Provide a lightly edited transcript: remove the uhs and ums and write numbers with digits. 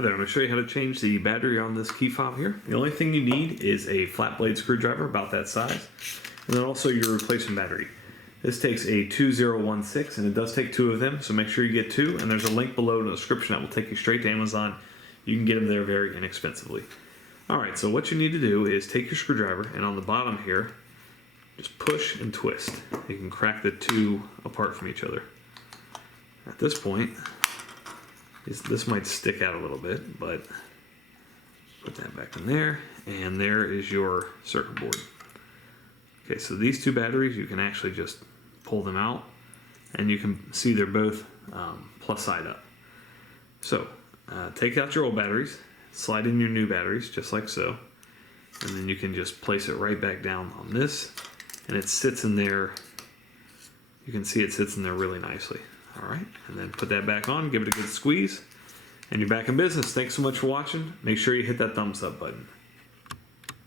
Hi there, I'm going to show you how to change the battery on this key fob here. The only thing you need is a flat blade screwdriver about that size, and then also your replacement battery. This takes a 2016, and it does take 2 of them, so make sure you get 2, and there's a link below in the description that will take you straight to Amazon. You can get them there very inexpensively. Alright, so what you need to do is take your screwdriver, and on the bottom here, just push and twist. You can crack the 2 apart from each other. At this point, this might stick out a little bit, but put that back in there, and there is your circuit board. Okay, so these 2 batteries, you can actually just pull them out, and you can see they're both plus side up. So, take out your old batteries, slide in your new batteries, just like so, and then you can just place it right back down on this, and it sits in there. You can see it sits in there really nicely. Alright, and then put that back on, give it a good squeeze, and you're back in business. Thanks so much for watching. Make sure you hit that thumbs up button.